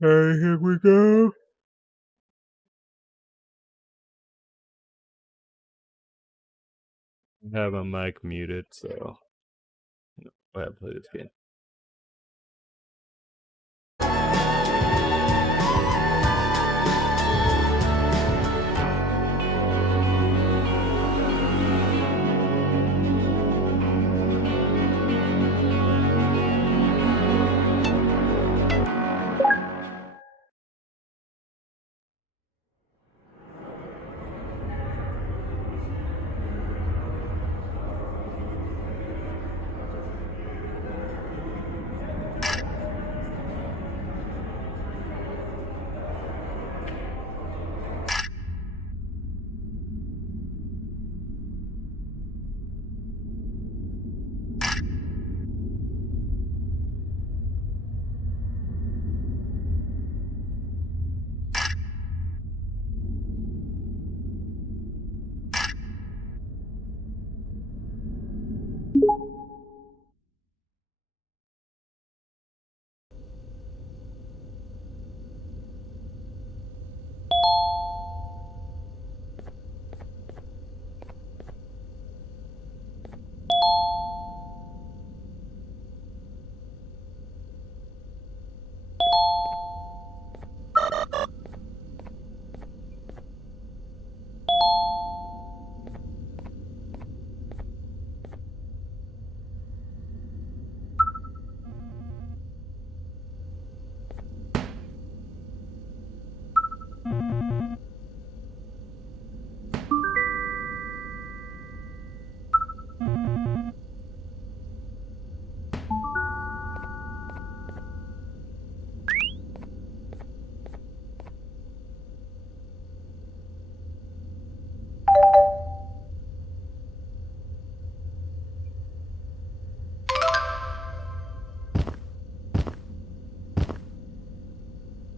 Alright, here we go. I have a mic muted, so I have to play this game.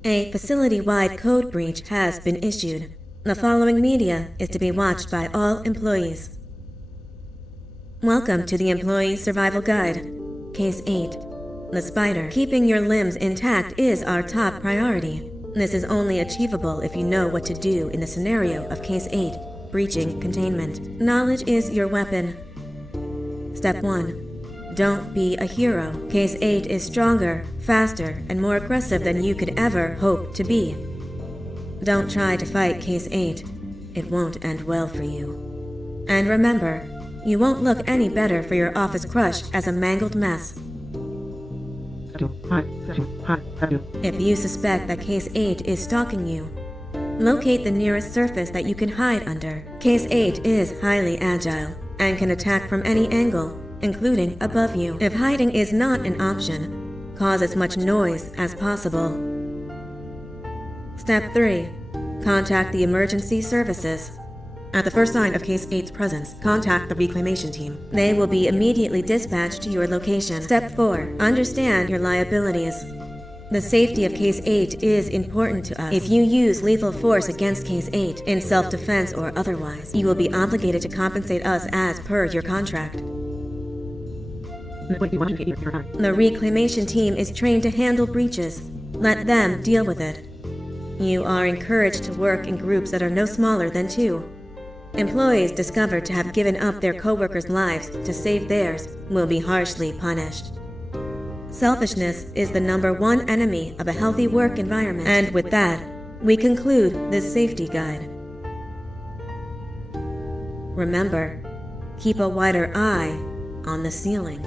A facility-wide code breach has been issued. The following media is to be watched by all employees. Welcome to the Employee Survival Guide, Case 8. The spider. Keeping your limbs intact is our top priority. This is only achievable if you know what to do in the scenario of Case 8, breaching containment. Knowledge is your weapon. Step 1. Don't be a hero. Case 8 is stronger, faster, and more aggressive than you could ever hope to be. Don't try to fight Case 8. It won't end well for you. And remember, you won't look any better for your office crush as a mangled mess. If you suspect that Case 8 is stalking you, locate the nearest surface that you can hide under. Case 8 is highly agile and can attack from any angle, including above you. If hiding is not an option, cause as much noise as possible. Step 3. Contact the emergency services. At the first sign of Case 8's presence, contact the reclamation team. They will be immediately dispatched to your location. Step 4. Understand your liabilities. The safety of Case 8 is important to us. If you use lethal force against Case 8, in self-defense or otherwise, you will be obligated to compensate us as per your contract. The reclamation team is trained to handle breaches. Let them deal with it. You are encouraged to work in groups that are no smaller than 2. Employees discovered to have given up their co-workers' lives to save theirs will be harshly punished. Selfishness is the #1 enemy of a healthy work environment. And with that, we conclude this safety guide. Remember, keep a wider eye on the ceiling.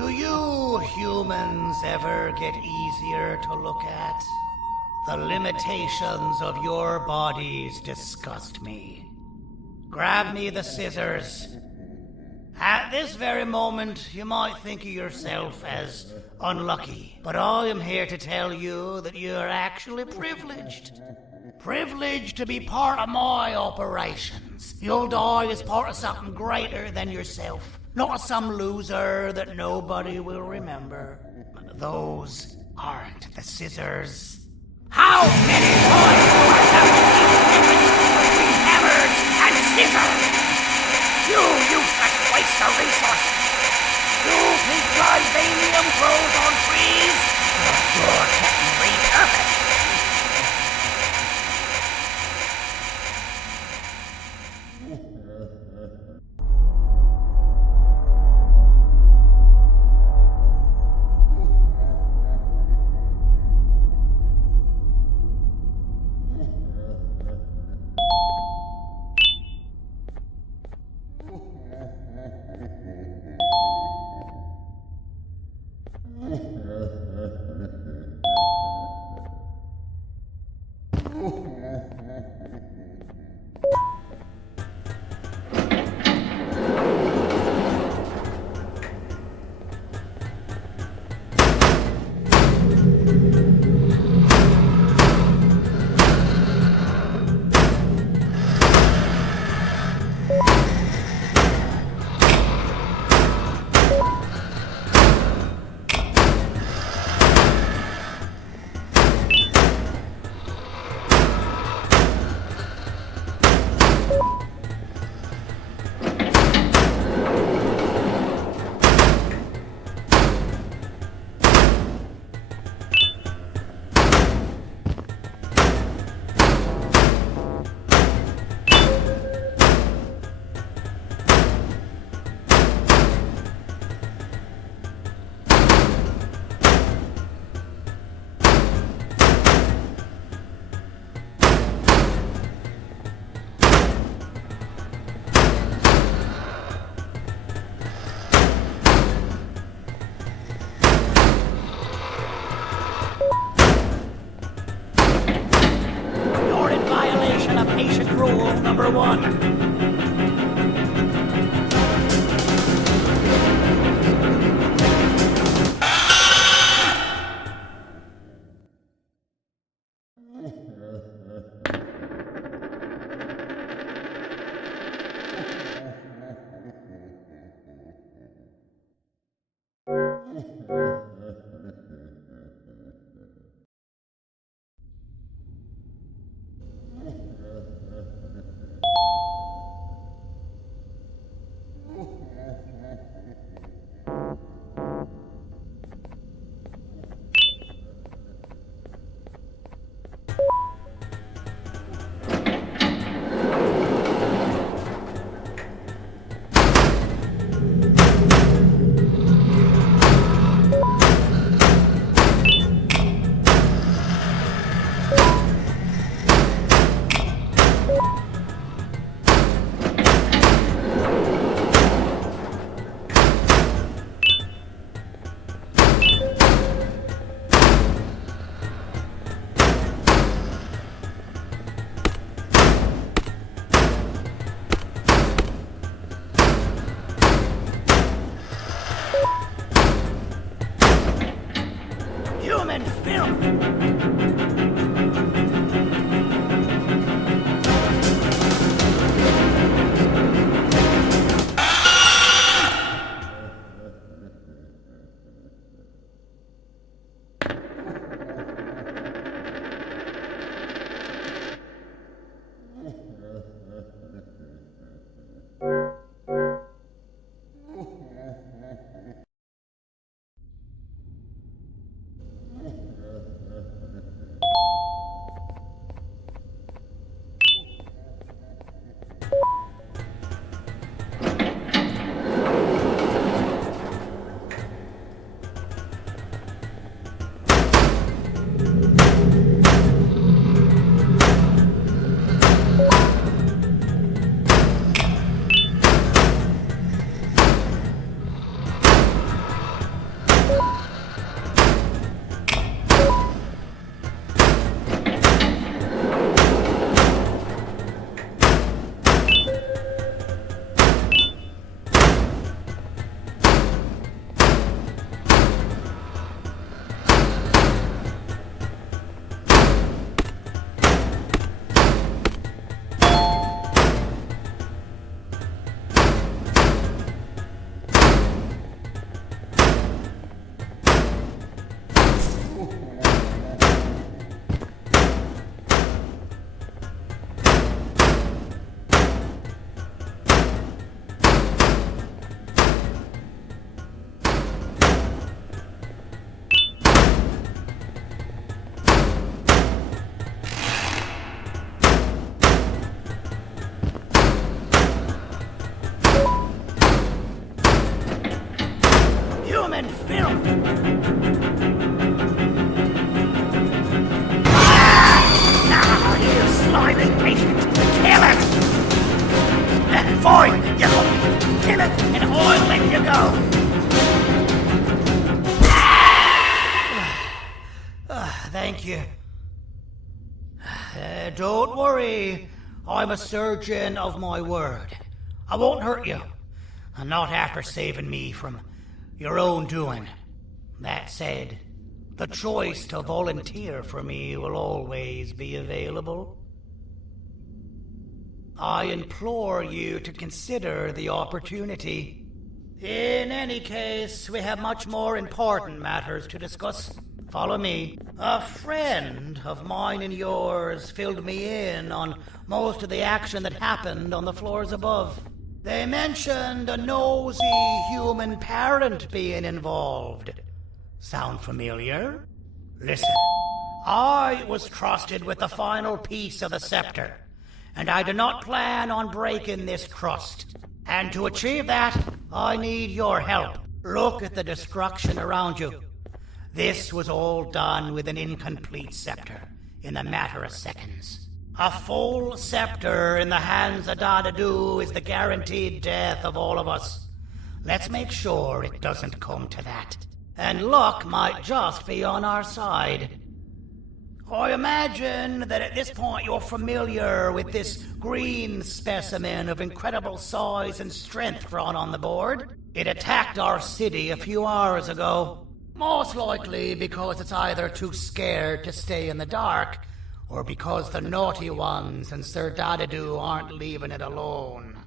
Do you humans ever get easier to look at? The limitations of your bodies disgust me. Grab me the scissors. At this very moment, you might think of yourself as unlucky, but I am here to tell you that you are actually privileged. Privileged to be part of my operations. You'll die as part of something greater than yourself. Not as some loser that nobody will remember. Those aren't the scissors. How many times do I have to keep between hammers and scissors? You useless waste of resources. You think vibranium grows on trees? You're getting repurposed. Ancient rule number 1. Human filth! Human filth! Now, you slimy patient! Kill it! Fine, you hope! Kill it, and I'll let you go! Thank you. Don't worry. I'm a surgeon of my word. I won't hurt you. And not after saving me from your own doing. That said, the choice to volunteer for me will always be available. I implore you to consider the opportunity. In any case, we have much more important matters to discuss. Follow me. A friend of mine and yours filled me in on most of the action that happened on the floors above. They mentioned a nosy human parent being involved. Sound familiar? Listen, I was trusted with the final piece of the scepter, and I do not plan on breaking this trust. And to achieve that, I need your help. Look at the destruction around you. This was all done with an incomplete scepter, in a matter of seconds. A full scepter in the hands of Dadadu is the guaranteed death of all of us. Let's make sure it doesn't come to that. And luck might just be on our side. I imagine that at this point you're familiar with this green specimen of incredible size and strength drawn on the board. It attacked our city a few hours ago. Most likely because it's either too scared to stay in the dark, or because the naughty ones and Sir Dadadu aren't leaving it alone.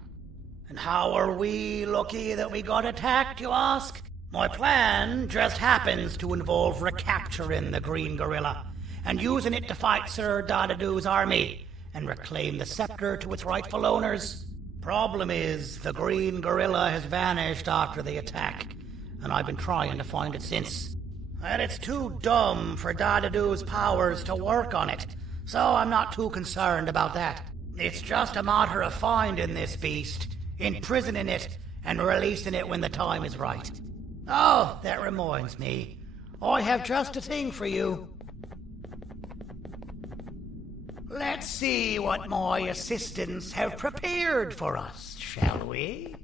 And how are we lucky that we got attacked, you ask? My plan just happens to involve recapturing the green gorilla and using it to fight Sir Dadadu's army and reclaim the scepter to its rightful owners. Problem is, the green gorilla has vanished after the attack, and I've been trying to find it since. And it's too dumb for Dadadu's powers to work on it, so I'm not too concerned about that. It's just a matter of finding this beast, imprisoning it, and releasing it when the time is right. Oh, that reminds me. I have just a thing for you. Let's see what my assistants have prepared for us, shall we?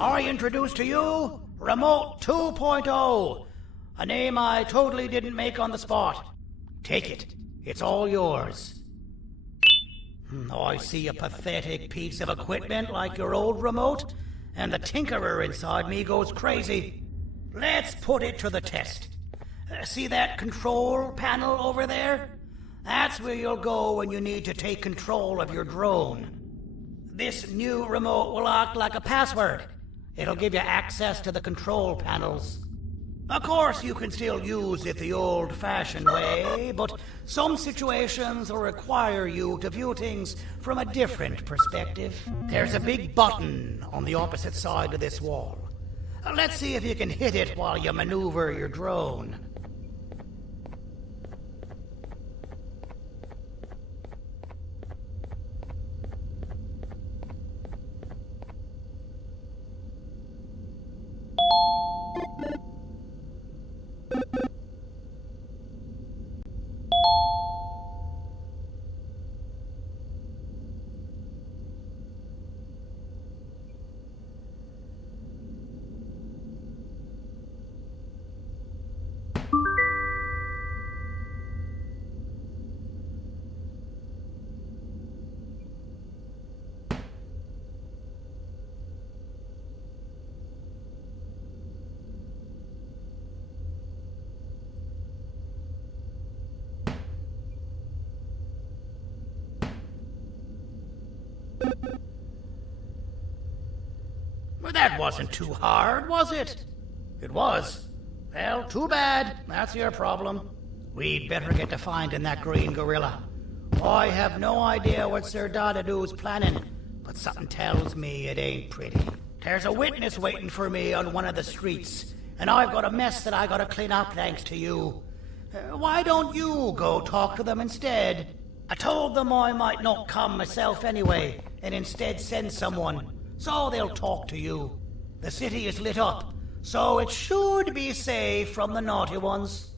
I introduce to you Remote 2.0, a name I totally didn't make on the spot. Take it. It's all yours. I see a pathetic piece of equipment like your old remote, and the tinkerer inside me goes crazy. Let's put it to the test. See that control panel over there? That's where you'll go when you need to take control of your drone. This new remote will act like a password. It'll give you access to the control panels. Of course, you can still use it the old-fashioned way, but some situations will require you to view things from a different perspective. There's a big button on the opposite side of this wall. Let's see if you can hit it while you maneuver your drone. Well, that wasn't too hard, was it? It was. Well, too bad. That's your problem. We'd better get to finding that green gorilla. I have no idea what Sir Dadadu's planning, but something tells me it ain't pretty. There's a witness waiting for me on one of the streets, and I've got a mess that I gotta clean up thanks to you. Why don't you go talk to them instead? I told them I might not come myself anyway, and instead send someone, so they'll talk to you. The city is lit up, so it should be safe from the naughty ones.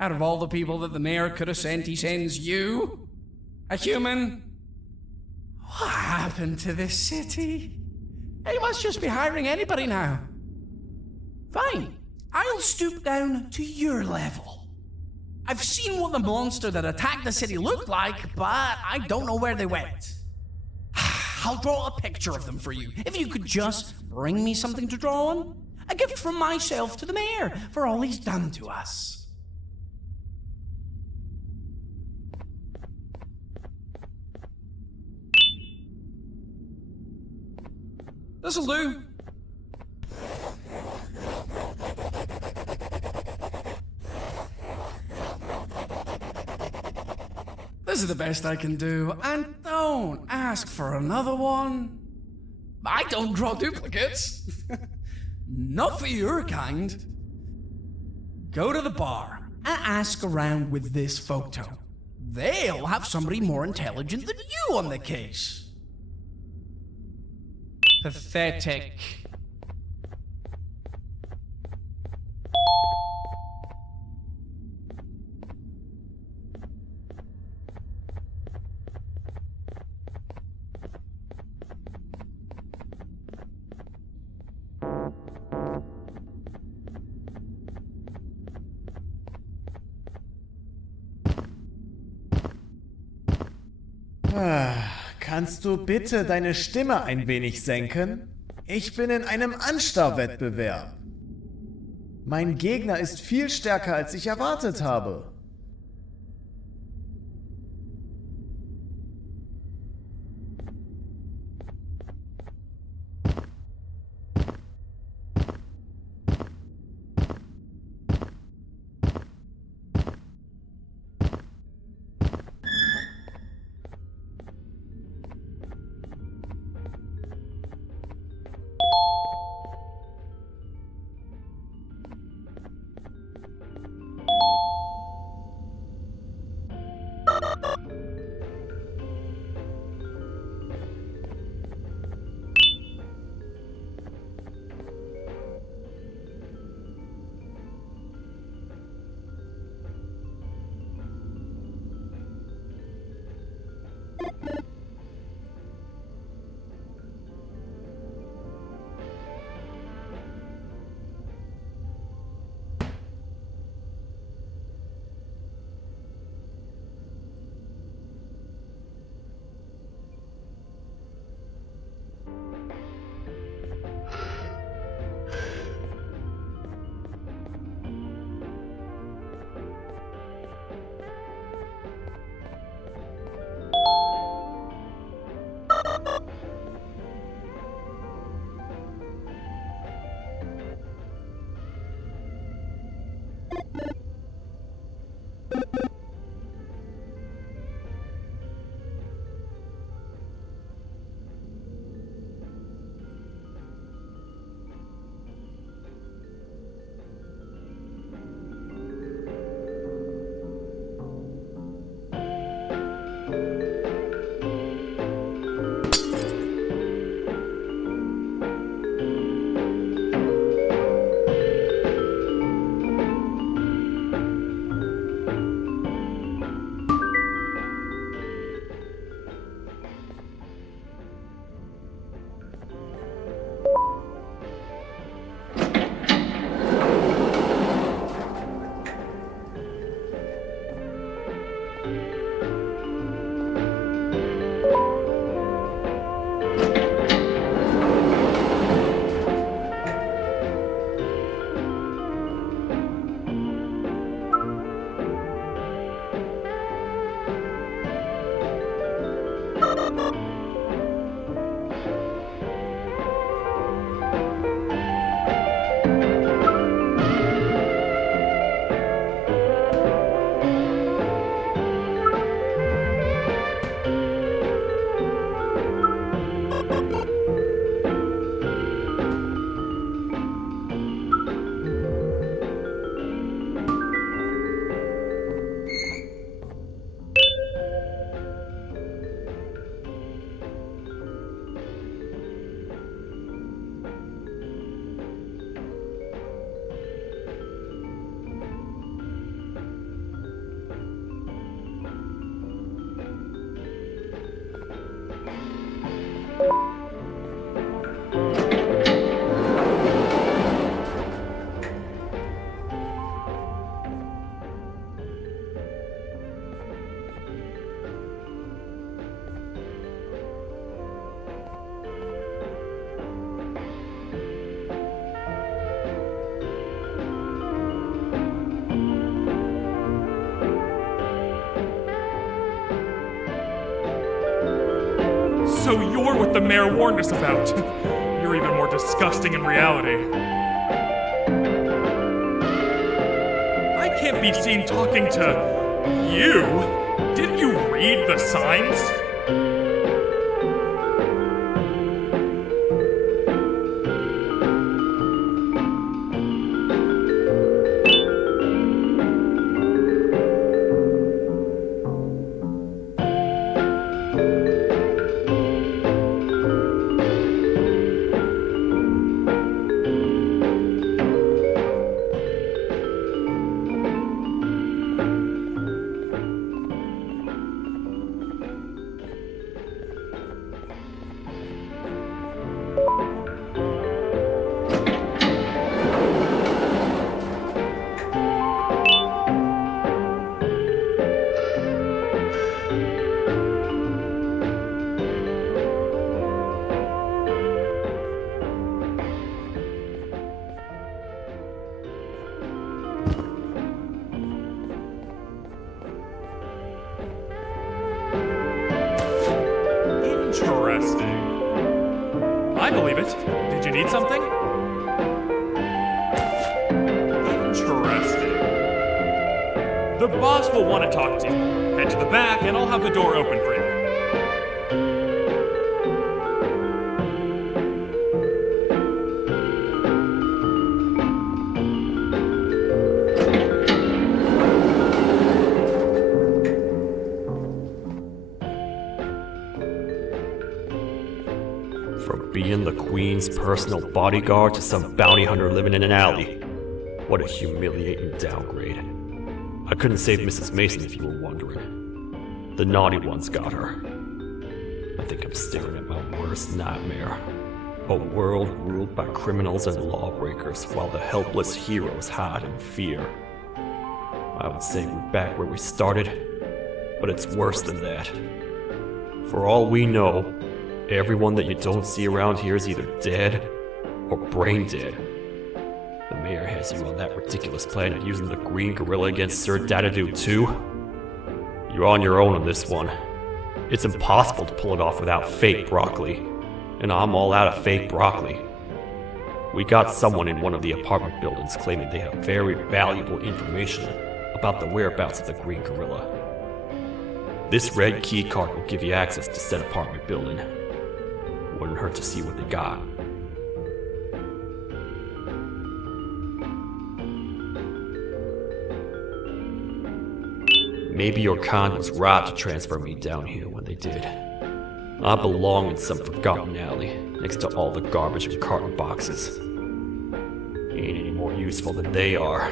Out of all the people that the mayor could have sent, he sends you? A human? What happened to this city? He must just be hiring anybody now. Fine, I'll stoop down to your level. I've seen what the monster that attacked the city looked like, but I don't know where they went. I'll draw a picture of them for you, if you could just bring me something to draw on. A gift from myself to the mayor for all he's done to us. This'll do. This is the best I can do, and don't ask for another one. I don't draw duplicates. Not for your kind. Go to the bar and ask around with this photo. They'll have somebody more intelligent than you on the case. Pathetic. Kannst du bitte deine Stimme ein wenig senken? Ich bin in einem Anstarrwettbewerb. Mein Gegner ist viel stärker, als ich erwartet habe. So you're what the mayor warned us about. You're even more disgusting in reality. I can't be seen talking to you. Didn't you read the signs? Interesting. I believe it. Did you need something? Interesting. The boss will want to talk to you. Head to the back and I'll have the door open for you. From being the Queen's personal bodyguard to some bounty hunter living in an alley. What a humiliating downgrade. I couldn't save Mrs. Mason if you were wondering. The naughty ones got her. I think I'm staring at my worst nightmare. A world ruled by criminals and lawbreakers while the helpless heroes hide in fear. I would say we're back where we started, but it's worse than that. For all we know, everyone that you don't see around here is either dead or brain dead. The mayor has you on that ridiculous plan of using the green gorilla against Sir Dadadoo too. You're on your own on this one. It's impossible to pull it off without fake broccoli, and I'm all out of fake broccoli. We got someone in one of the apartment buildings claiming they have very valuable information about the whereabouts of the green gorilla. This red key card will give you access to said apartment building. Wouldn't hurt to see what they got. Maybe your kind was right to transfer me down here when they did. I belong in some forgotten alley, next to all the garbage and carton boxes. Ain't any more useful than they are.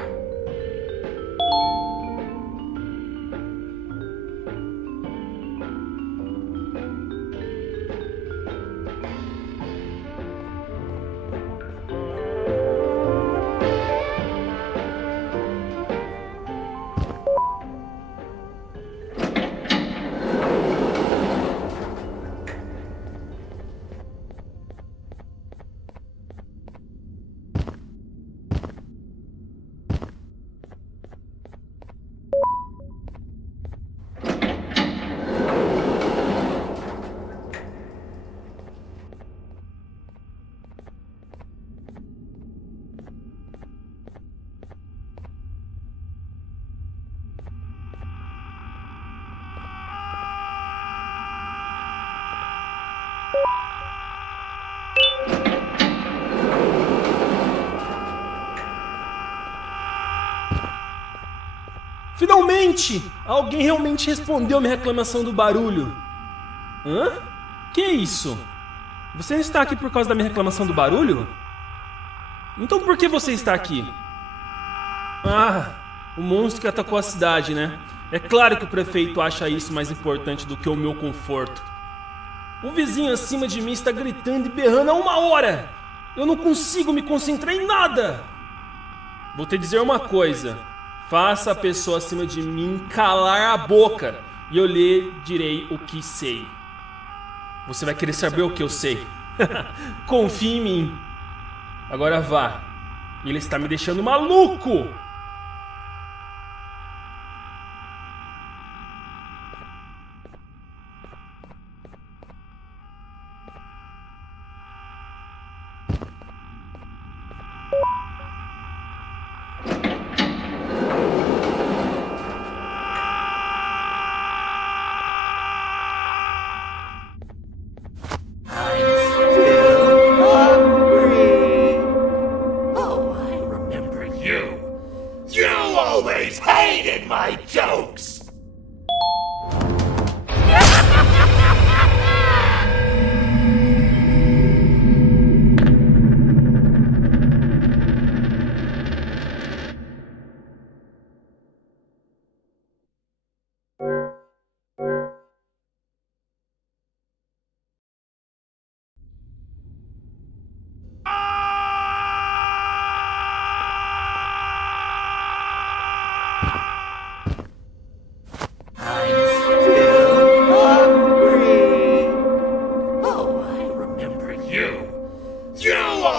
Finalmente! Alguém realmente respondeu minha reclamação do barulho. Hã? Que isso? Você não está aqui por causa da minha reclamação do barulho? Então por que você está aqui? Ah, o monstro que atacou a cidade, né? É claro que o prefeito acha isso mais importante do que o meu conforto. O vizinho acima de mim está gritando e berrando há 1 hora! Eu não consigo me concentrar em nada! Vou te dizer uma coisa. Faça a pessoa acima de mim calar a boca e eu lhe direi o que sei. Você vai querer saber o que eu sei. Confie em mim. Agora vá. Ele está me deixando maluco. always hated my jokes!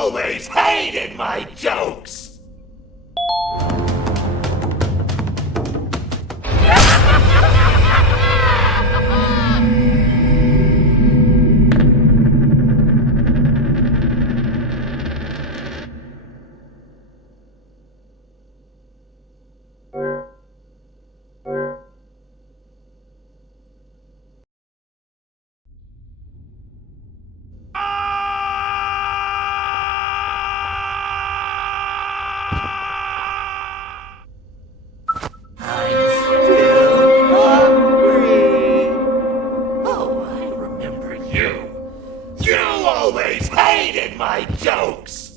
Always hated my jokes! Always hated my jokes!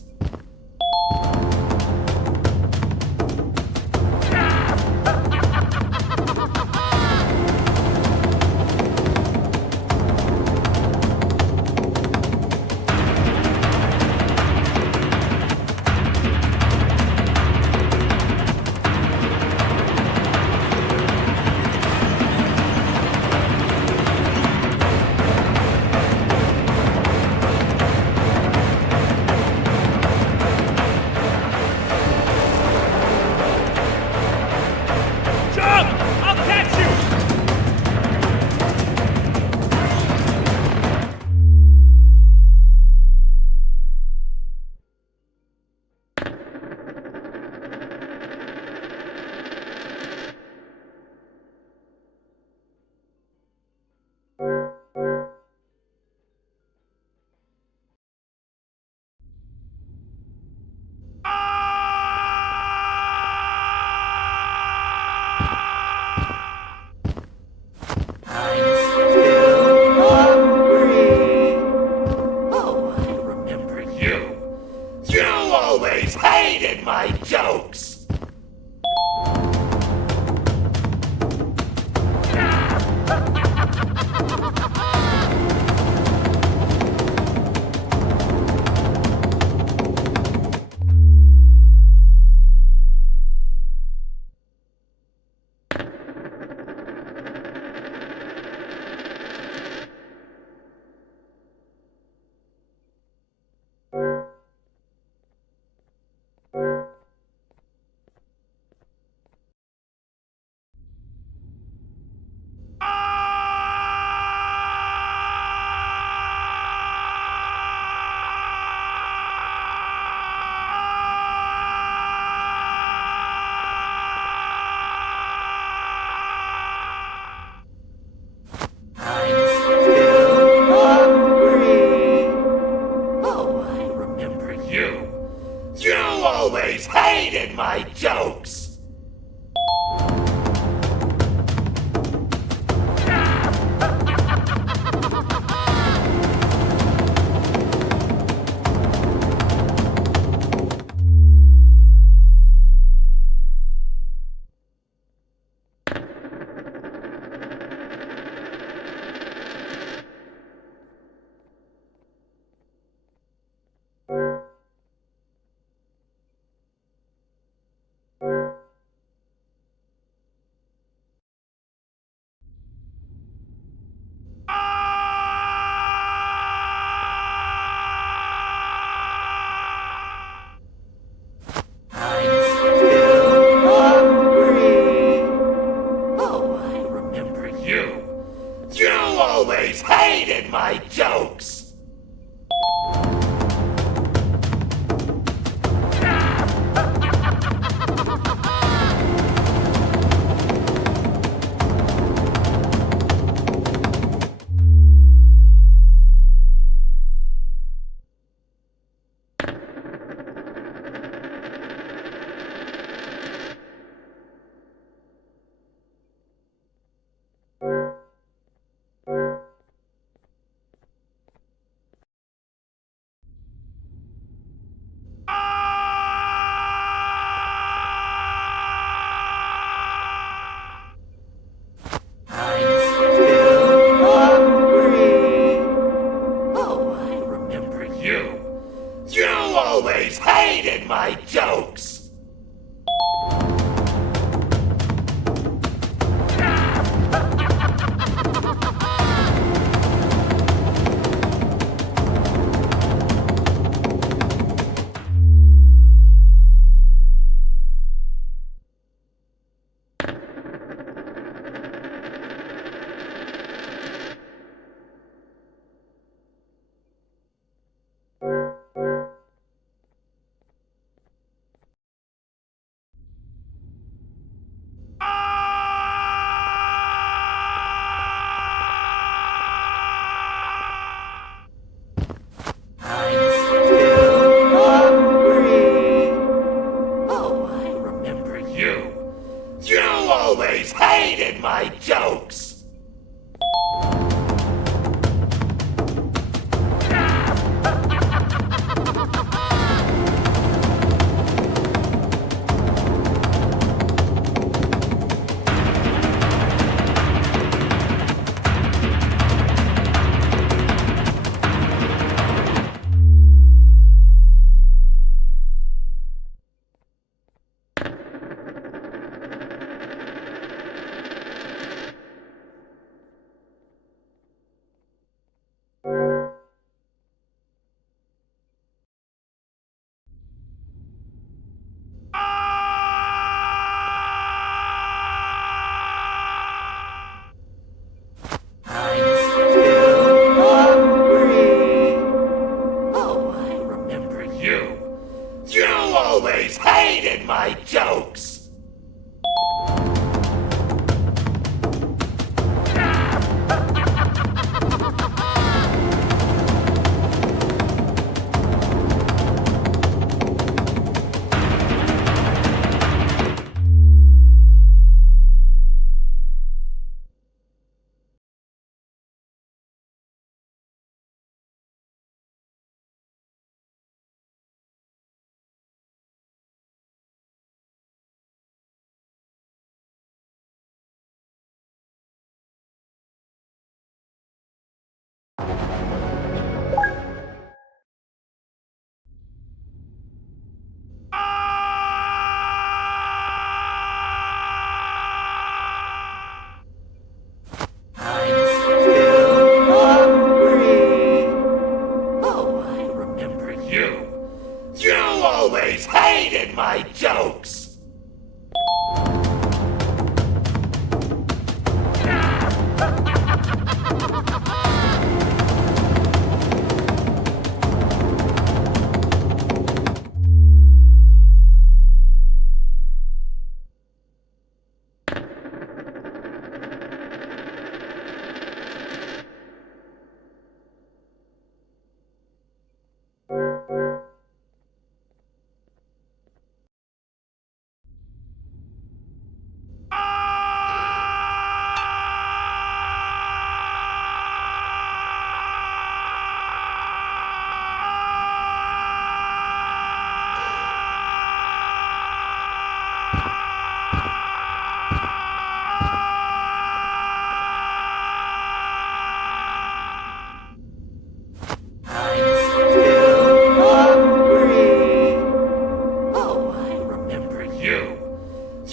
Always hated my jokes! You always hated my jokes! always hated my jokes! You always hated my jokes! You always hated my jokes!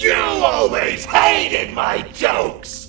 You always hated my jokes!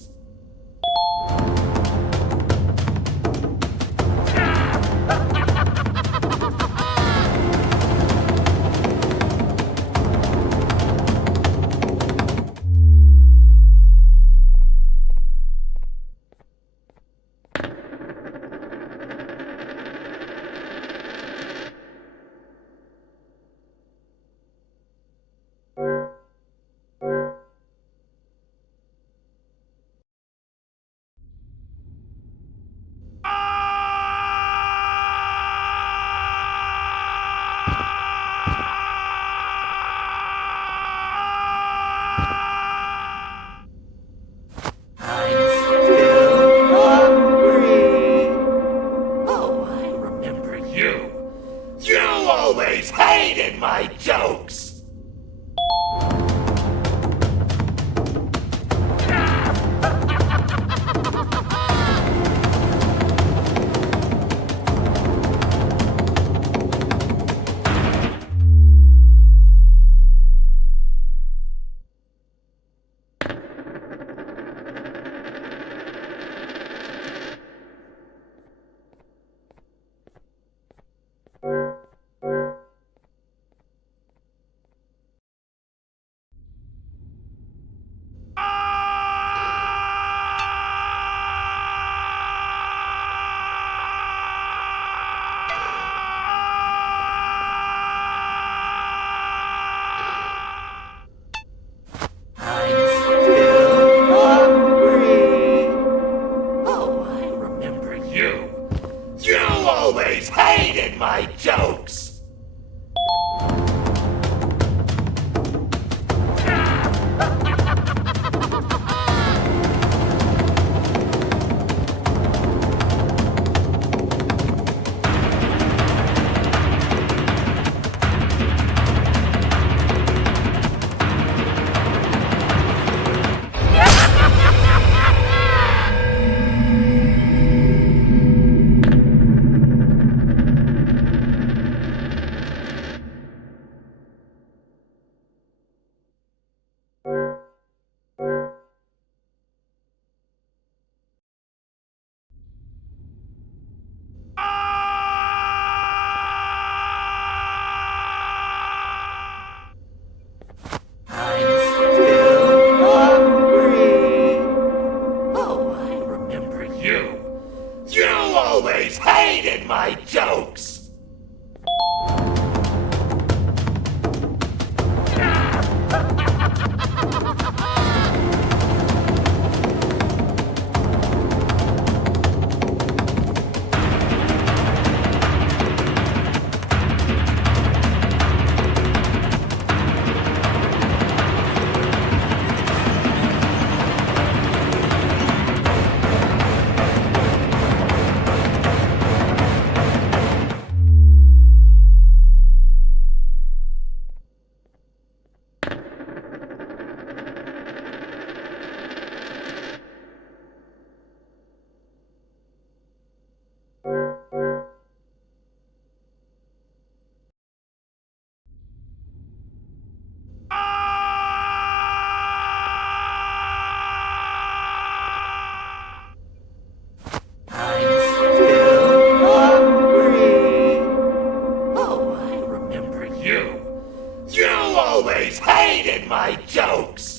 my jokes!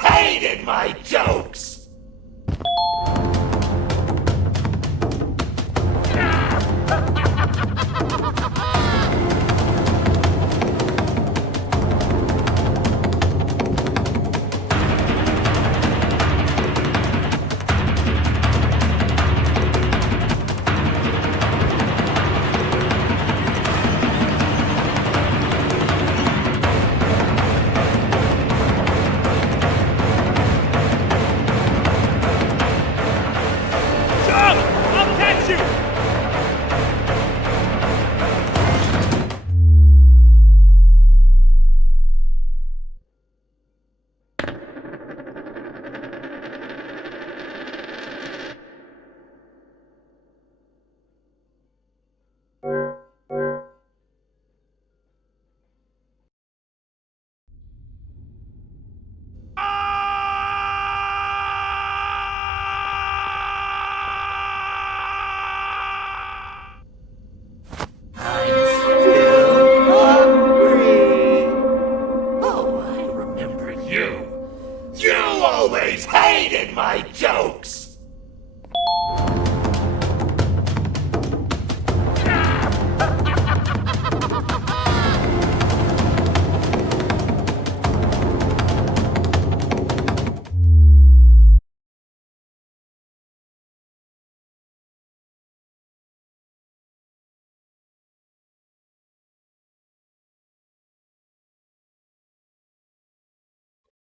Hated my jokes! Hated my jokes!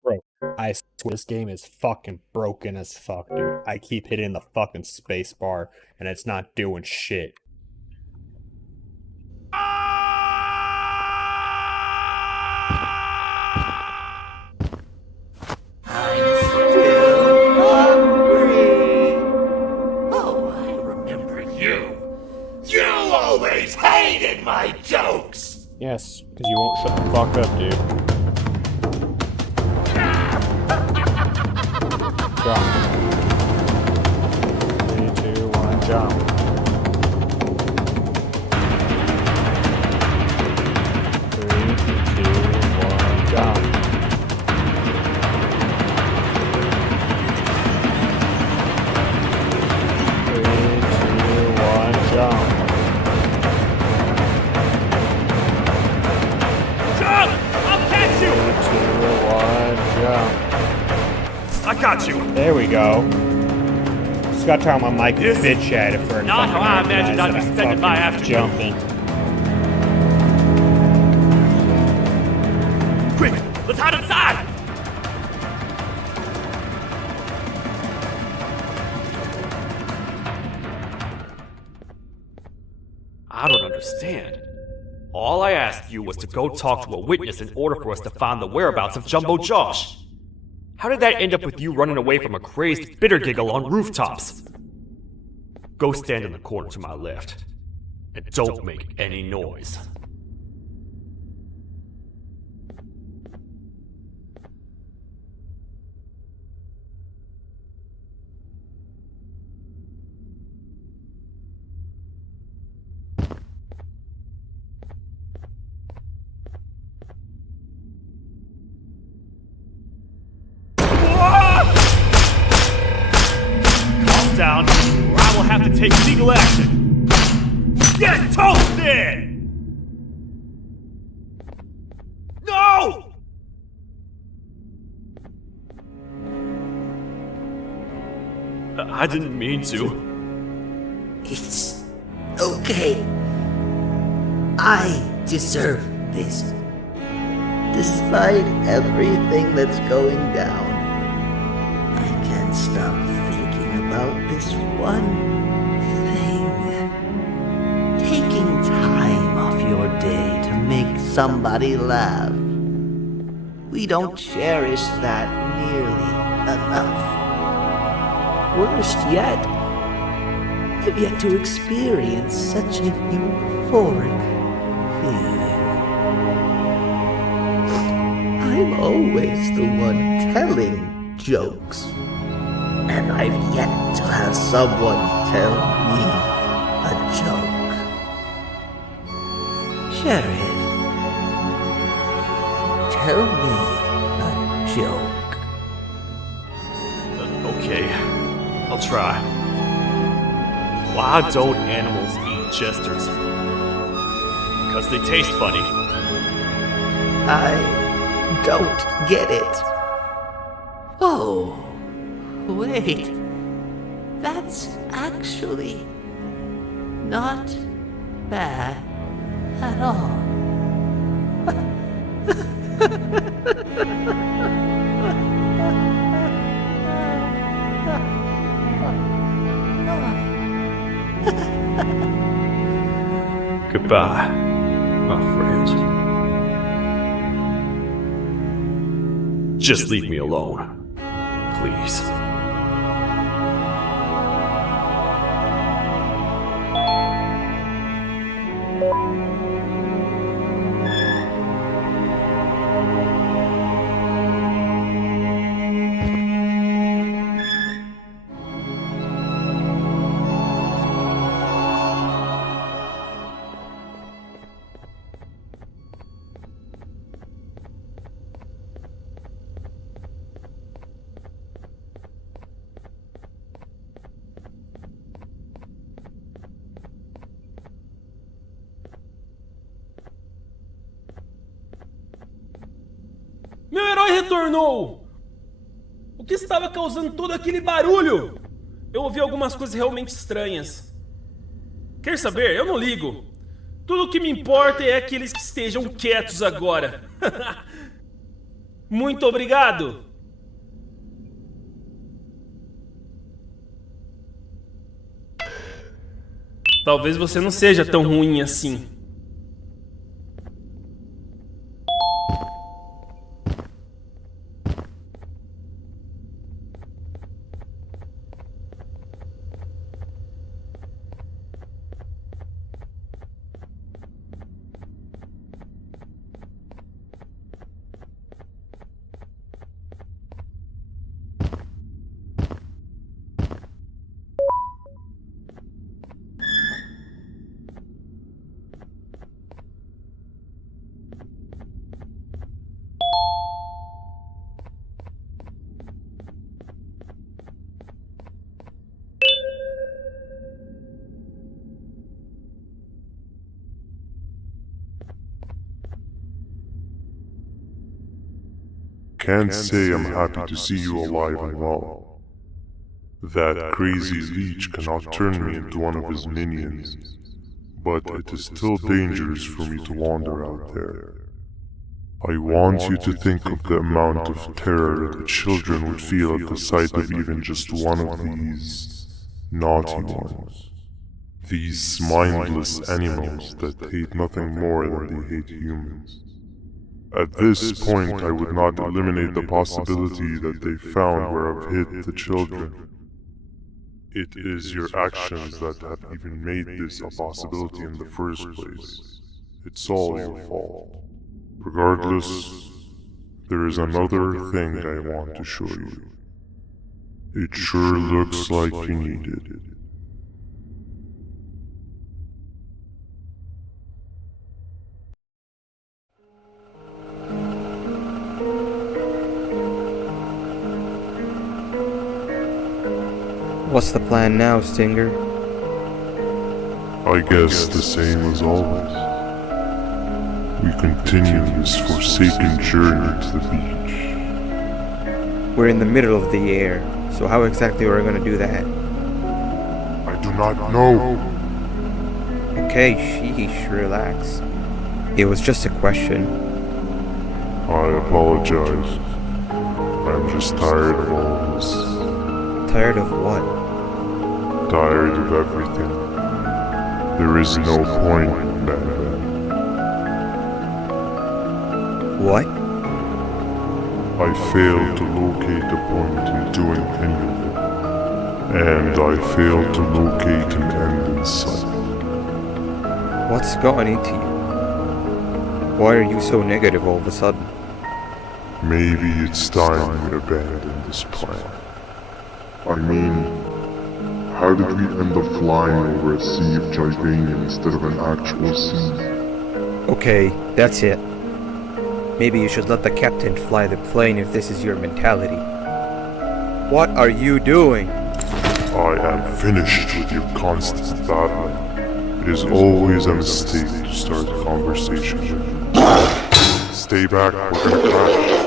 Bro, I swear this game is fucking broken as fuck, dude. I keep hitting the fucking space bar and it's not doing shit. You always hated my jokes! Yes, because you won't shut the fuck up, dude. Jump. 3, 2, 1, jump. 3, 2, 1, jump. 3, 2, 1, jump. I got you. There we go. Just got to turn on my mic and bitch at it for a Not how I imagined I'd be spending my afternoon. Jumping. Quick, let's hide inside. I don't understand. All I asked you was to go talk to a witness in order for us to find the whereabouts of Jumbo Josh. How did that end up with you running away from a crazed bitter giggle on rooftops? Go stand in the corner to my left, and don't make any noise. Down, or I will have to take legal action. Get toasted! No! I didn't mean to. It's okay. I deserve this. Despite everything that's going down, I can't stop thinking about this one thing. Taking time off your day to make somebody laugh. We don't cherish that nearly enough. Worst yet, I've yet to experience such a euphoric feeling. I'm always the one telling jokes, and I've yet to have someone tell me a joke. Sheriff, tell me a joke. Okay, I'll try. Why don't animals eat jesters? Because they taste funny. I don't get it. Oh, wait. That's actually not bad at all. Goodbye, my friend. Just leave me alone, please. Meu herói retornou! O que estava causando todo aquele barulho? Eu ouvi algumas coisas realmente estranhas. Quer saber? Eu não ligo. Tudo o que me importa é que eles estejam quietos agora. Muito obrigado! Talvez você não seja tão ruim assim. Can't say I'm happy to see you alive and well. That crazy leech cannot turn me into one of his minions, but it is still dangerous for me to wander out there. I want you to think of the amount of terror that the children would feel at the sight of even just one of these naughty ones. These mindless animals that hate nothing more than they hate humans. At this point, I would not eliminate the possibility that they found where I've hid the children. It is your actions that have even made this a possibility in the first place. It's all your fault. Regardless, there is another thing I want to show you. It sure looks like you need it. What's the plan now, Stinger? I guess the same as always. We continue this forsaken journey to the beach. We're in the middle of the air, so how exactly are we going to do that? I do not know. Okay, sheesh, relax. It was just a question. I apologize. I'm just tired of all this. Tired of what? Tired of everything. There is no point, BanBan. What? I failed to locate a point in doing any of it. And I failed to locate an end in sight. What's gotten into you? Why are you so negative all of a sudden? Maybe it's time we abandon this plan. I mean, how did we end up flying over a sea of Givanium instead of an actual sea? Okay, that's it. Maybe you should let the captain fly the plane if this is your mentality. What are you doing? I am finished with your constant battling. It is always a mistake to start a conversation with. Stay back, we're gonna crash.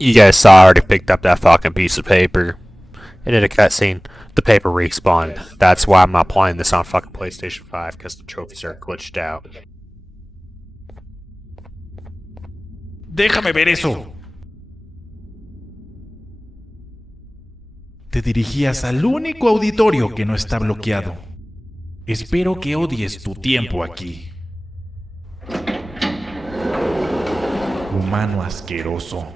You guys saw I already picked up that fucking piece of paper. It did a cutscene. The paper respawned. That's why I'm not playing this on fucking PlayStation 5, because the trophies are glitched out. Déjame ver eso. Te dirigías al único auditorio que no está bloqueado. Espero que odies tu tiempo aquí. Humano asqueroso.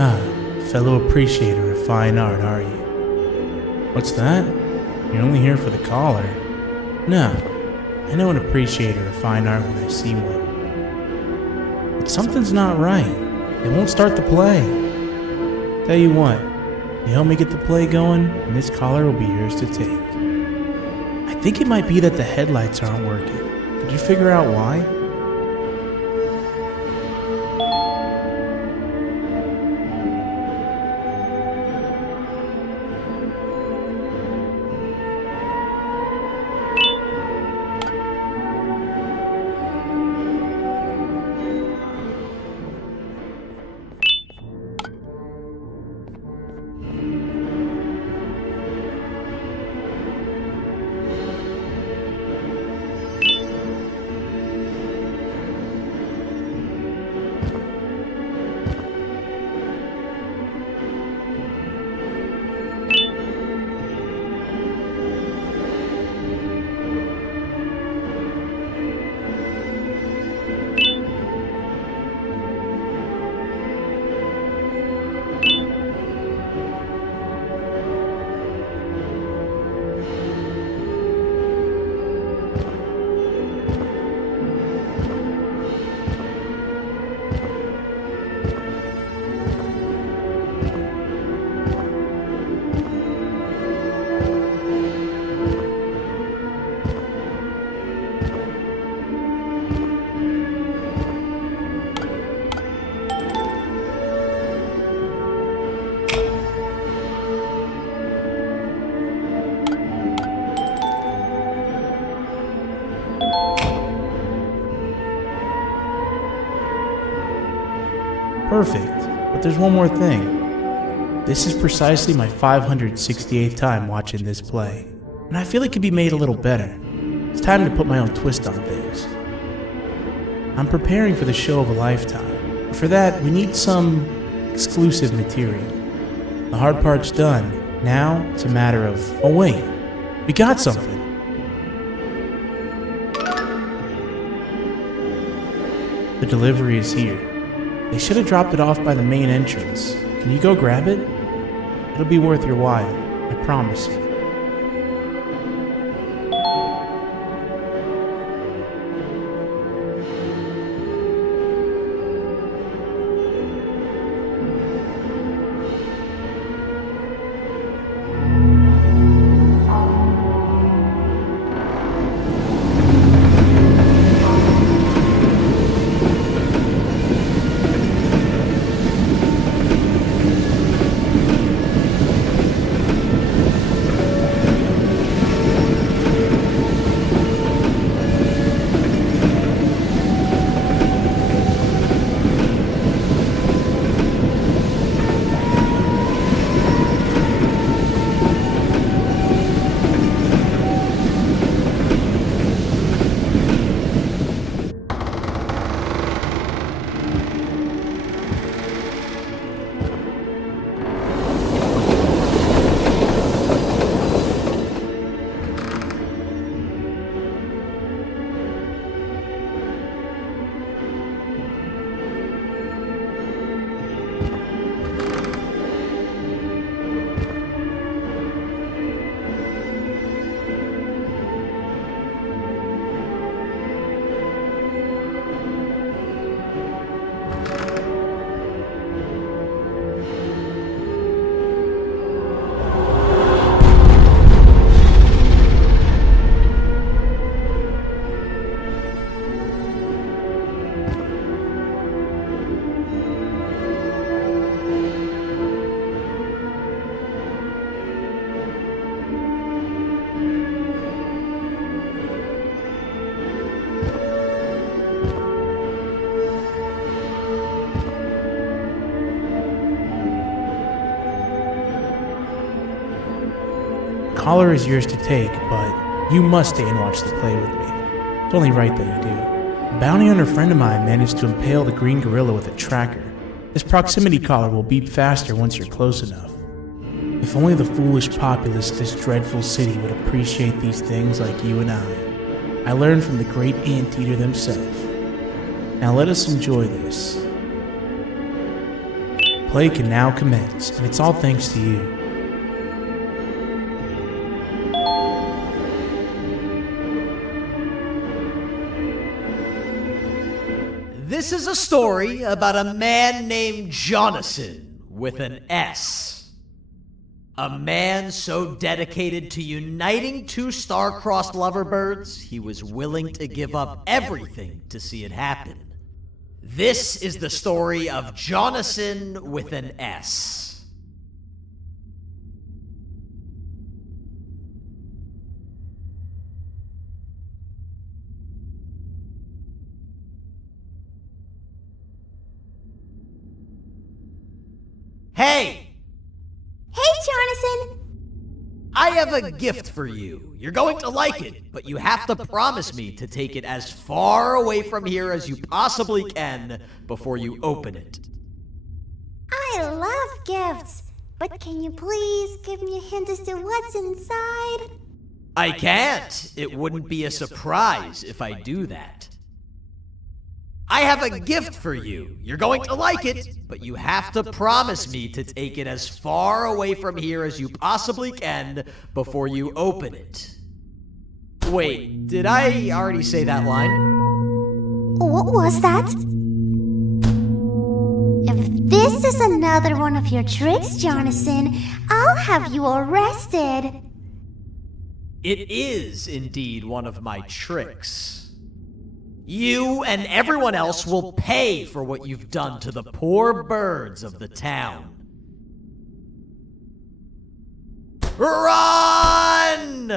Ah, fellow appreciator of fine art, are you? What's that? You're only here for the collar. No, I know an appreciator of fine art when I see one. But something's not right. It won't start the play. Tell you what, you help me get the play going, and this collar will be yours to take. I think it might be that the headlights aren't working. Did you figure out why? Perfect. But there's one more thing. This is precisely my 568th time watching this play, and I feel it could be made a little better. It's time to put my own twist on things. I'm preparing for the show of a lifetime. For that, we need some exclusive material. The hard part's done. Now, it's a matter of... Oh wait, we got something. The delivery is here. They should have dropped it off by the main entrance. Can you go grab it? It'll be worth your while, I promise you. Collar is yours to take, but you must stay and watch the play with me. It's only right that you do. A bounty hunter friend of mine managed to impale the green gorilla with a tracker. This proximity collar will beep faster once you're close enough. If only the foolish populace of this dreadful city would appreciate these things like you and I learned from the great anteater themselves. Now let us enjoy this. Play can now commence, and it's all thanks to you. This is a story about a man named Jonathan with an S. A man so dedicated to uniting two star-crossed loverbirds, he was willing to give up everything to see it happen. This is the story of Jonathan with an S. Hey! Hey, Jonathan! I have a gift for you. You're going to like it, but you have to promise me to take it as far away from here as you possibly can before you open it. I love gifts, but can you please give me a hint as to what's inside? I can't. It wouldn't be a surprise if I do that. I have a gift for you. You're going to like it, but you have to promise me to take it as far away from here as you possibly can before you open it. Wait, did I already say that line? What was that? If this is another one of your tricks, Jonathan, I'll have you arrested. It is indeed one of my tricks. You and everyone else will pay for what you've done to the poor birds of the town. Run!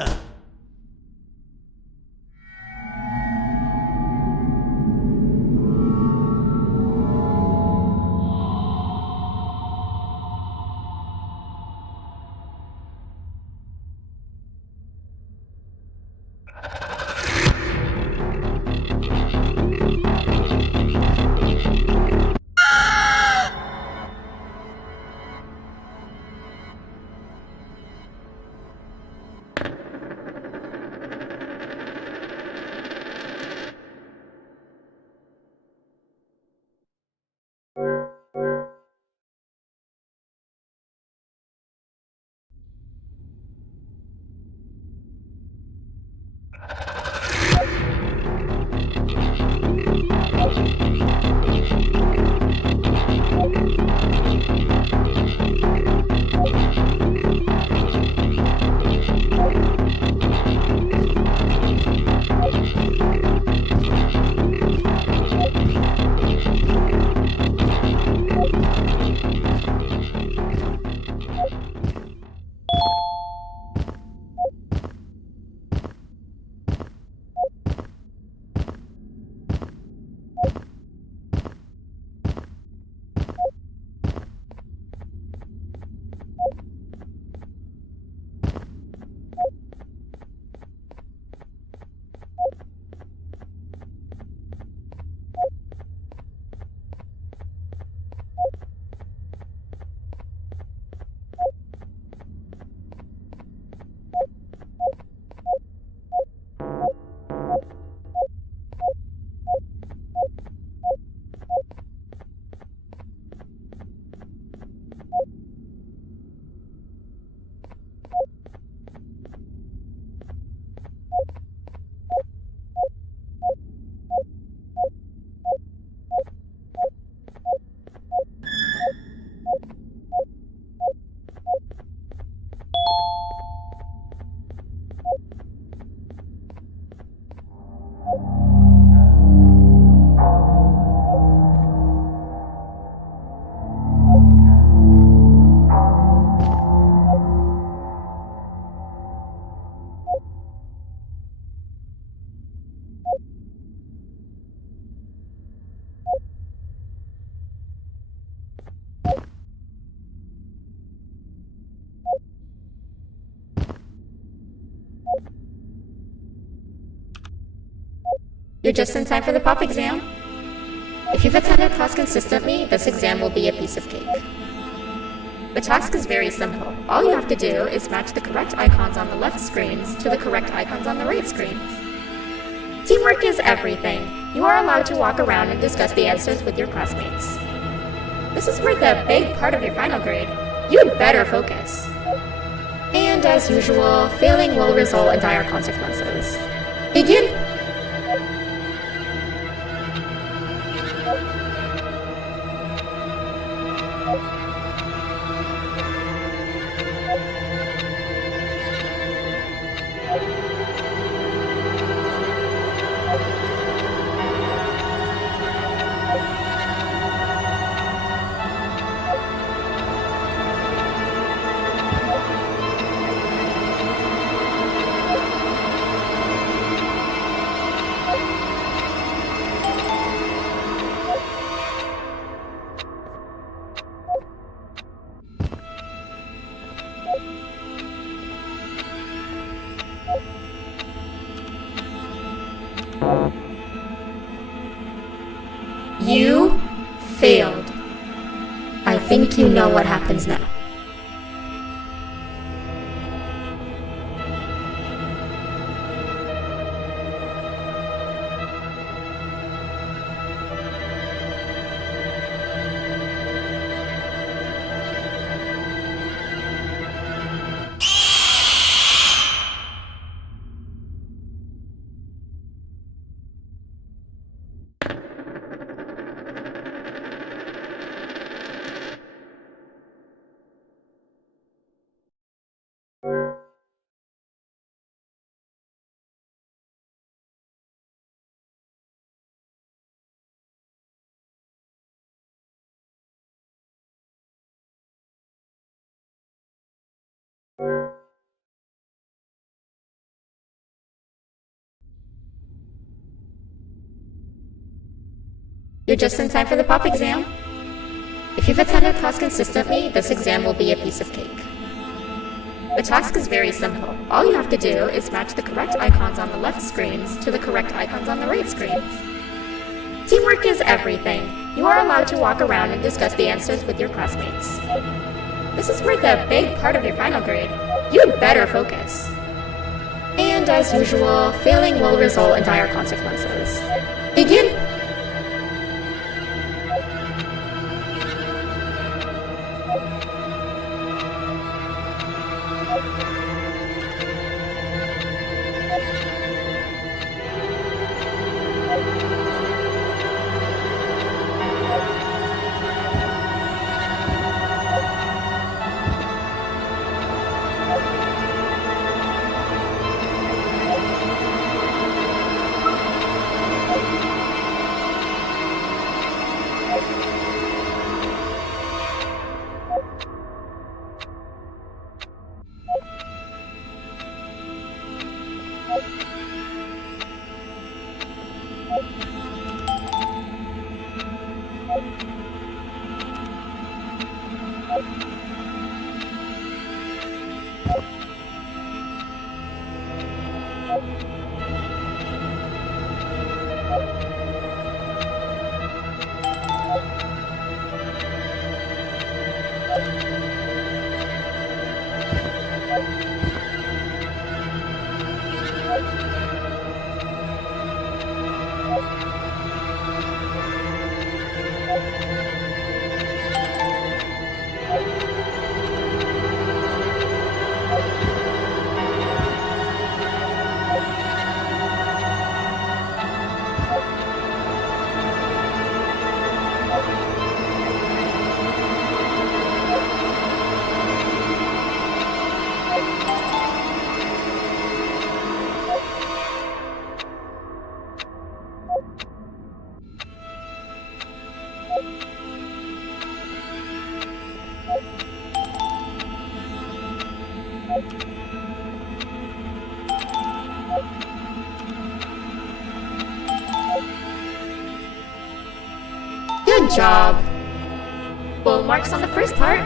You're just in time for the pop exam. If you've attended class consistently, this exam will be a piece of cake. The task is very simple. All you have to do is match the correct icons on the left screens to the correct icons on the right screens. Teamwork is everything. You are allowed to walk around and discuss the answers with your classmates. This is worth a big part of your final grade. You'd better focus. And as usual, failing will result in dire consequences. Begin! You failed. I think you know what happens now. You're just in time for the pop exam. If you've attended class consistently, this exam will be a piece of cake. The task is very simple. All you have to do is match the correct icons on the left screens to the correct icons on the right screens. Teamwork is everything. You are allowed to walk around and discuss the answers with your classmates. This is worth a big part of your final grade. You'd better focus. And as usual, failing will result in dire consequences. Begin! Good job! Full marks on the first part.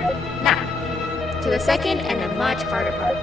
Now, to the second and the much harder part.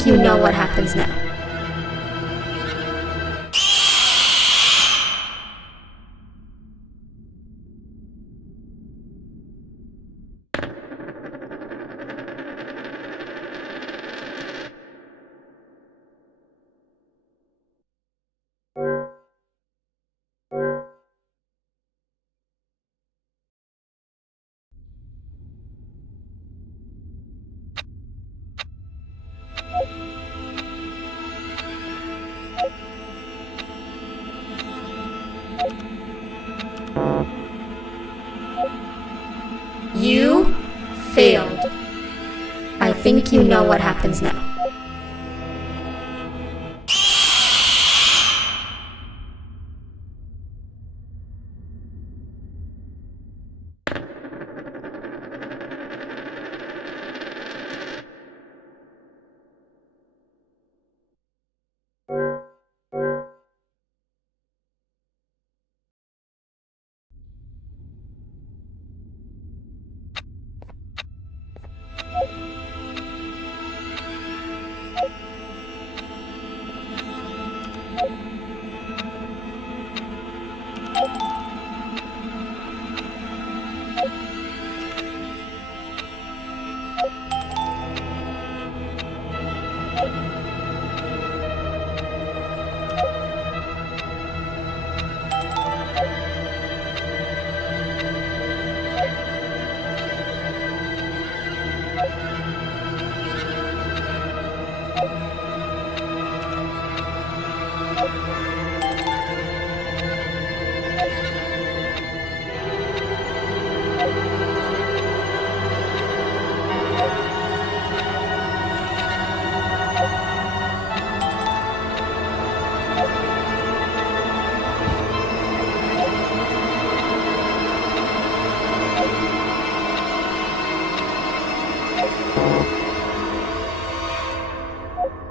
think you know what happens now. You failed. I think you know what happens now.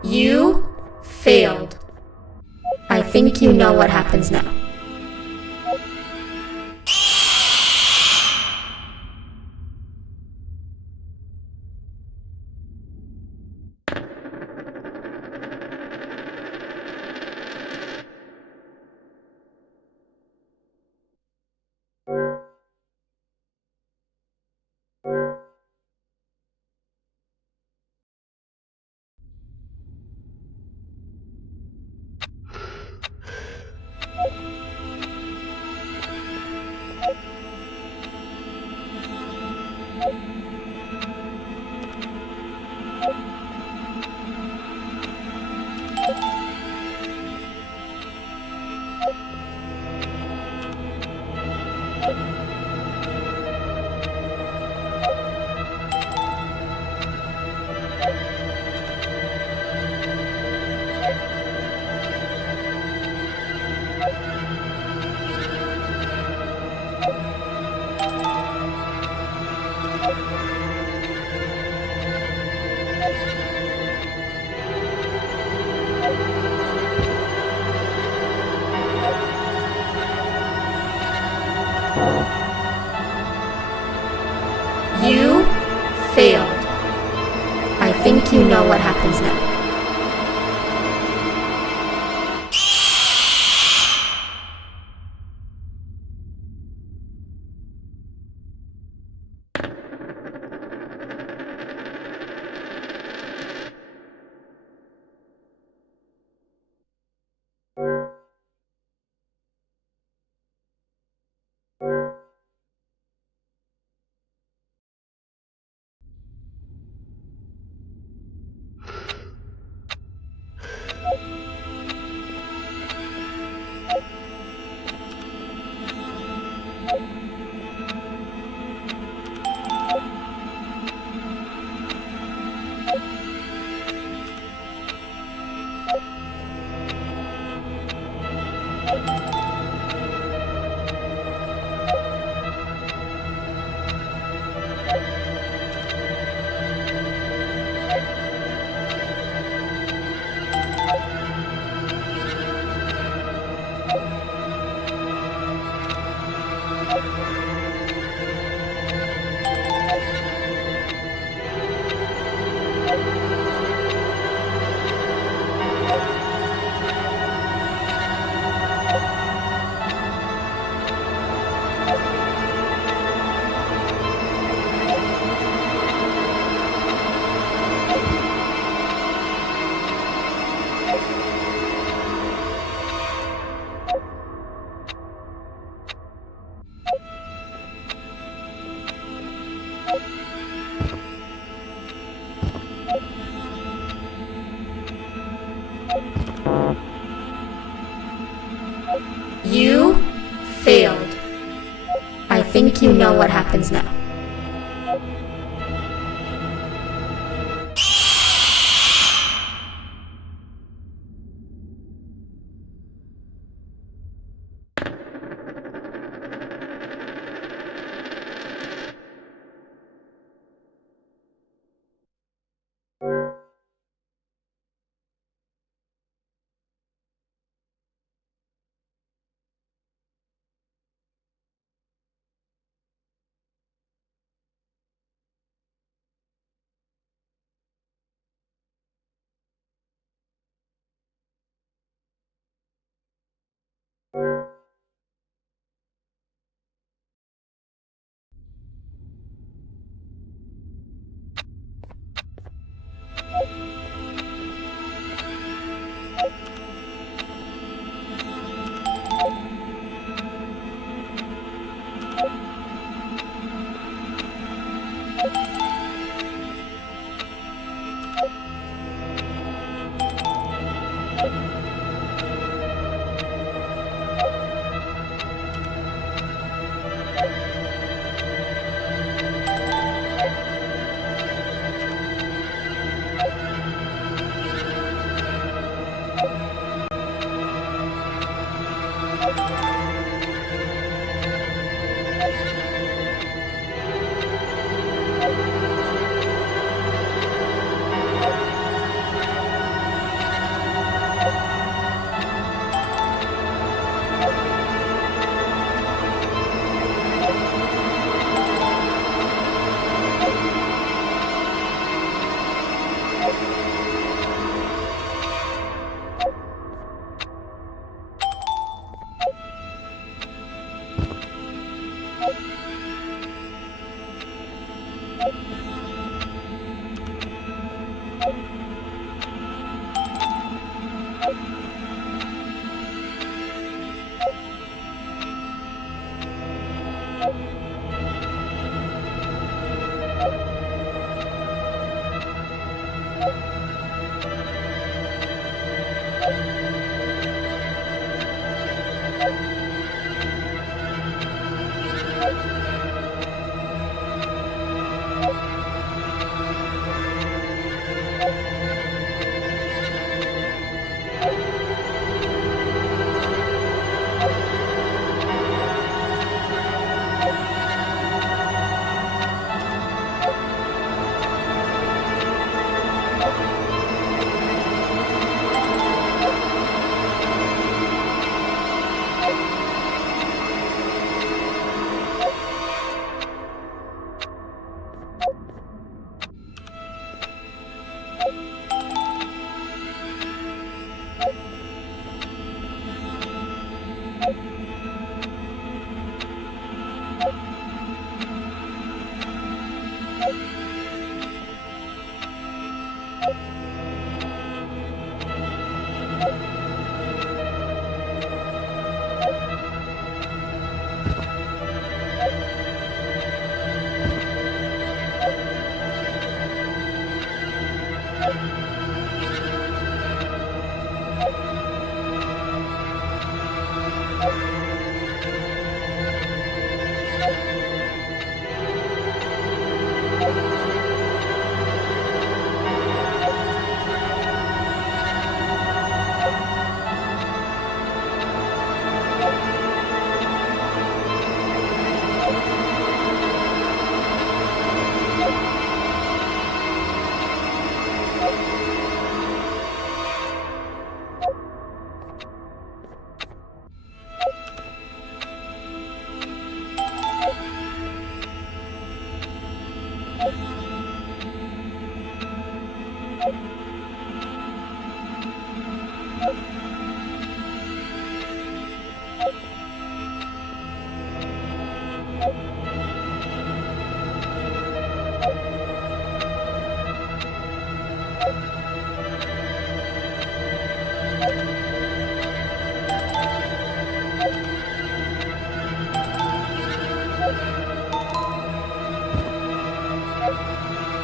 You failed. I think you know what happens now. You failed. I think you know what happens now. think you know what happens now.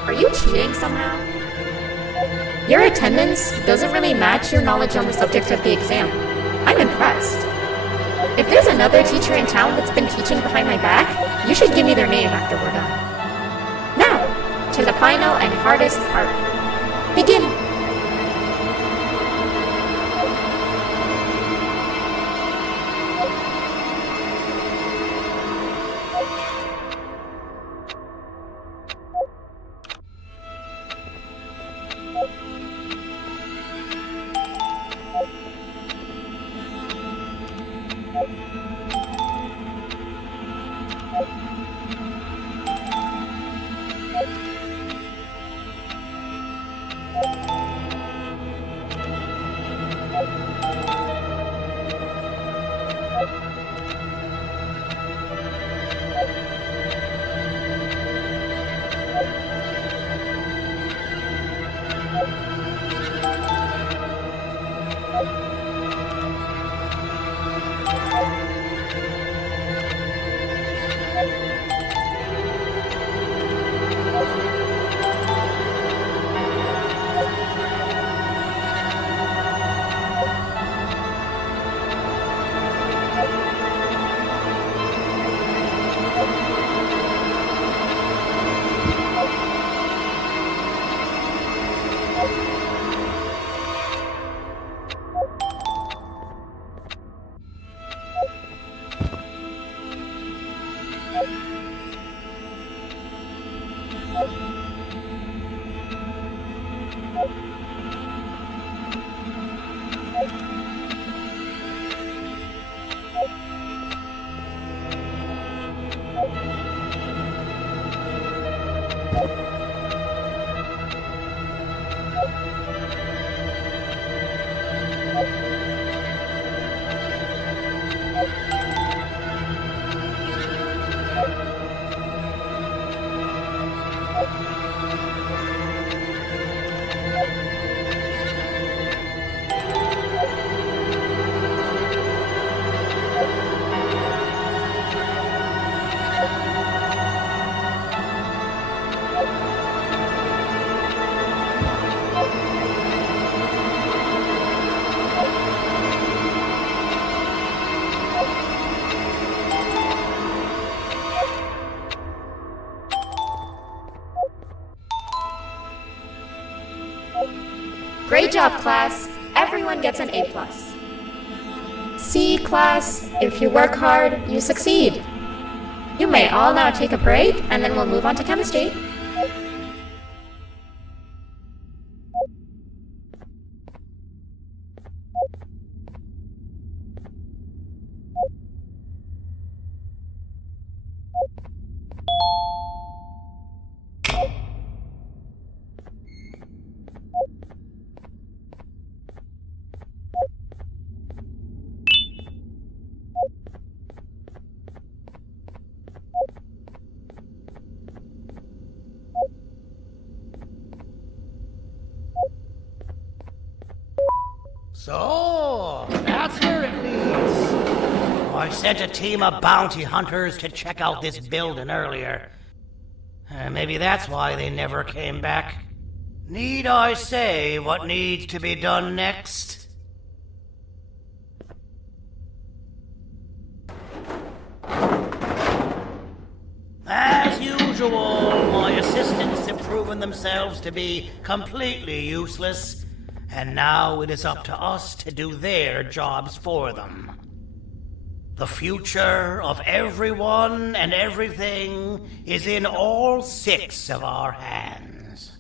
Are you cheating somehow? Your attendance doesn't really match your knowledge on the subject of the exam. I'm impressed. If there's another teacher in town that's been teaching behind my back, you should give me their name after we're done. Now, to the final and hardest part. Begin! Great job, class. Everyone gets an A+. See, class, if you work hard, you succeed. You may all now take a break, and then we'll move on to chemistry. So, that's where it leads. I sent a team of bounty hunters to check out this building earlier. Maybe that's why they never came back. Need I say what needs to be done next? As usual, my assistants have proven themselves to be completely useless. And now it is up to us to do their jobs for them. The future of everyone and everything is in all 6 of our hands.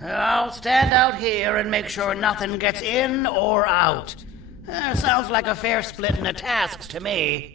I'll stand out here and make sure nothing gets in or out. Sounds like a fair splitting of tasks to me.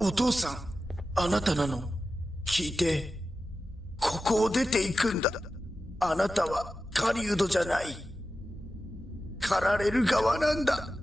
お父さん、あなたなの。聞いて。ここを出ていくんだ。あなたは狩人じゃない。狩られる側なんだ。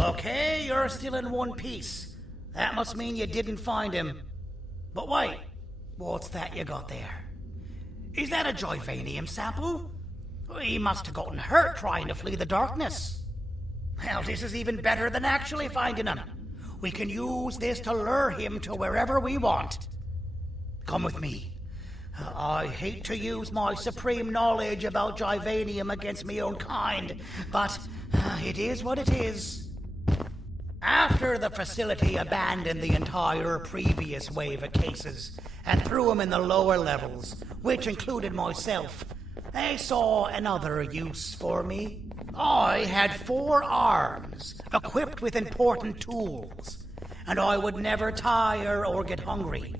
Okay, you're still in one piece. That must mean you didn't find him. But wait, what's that you got there? Is that a Joyvanium sample? He must have gotten hurt trying to flee the darkness. Well, this is even better than actually finding him. We can use this to lure him to wherever we want. Come with me. I hate to use my supreme knowledge about Joyvanium against my own kind, but it is what it is. After the facility abandoned the entire previous wave of cases and threw them in the lower levels, which included myself, they saw another use for me. I had 4 arms, equipped with important tools, and I would never tire or get hungry.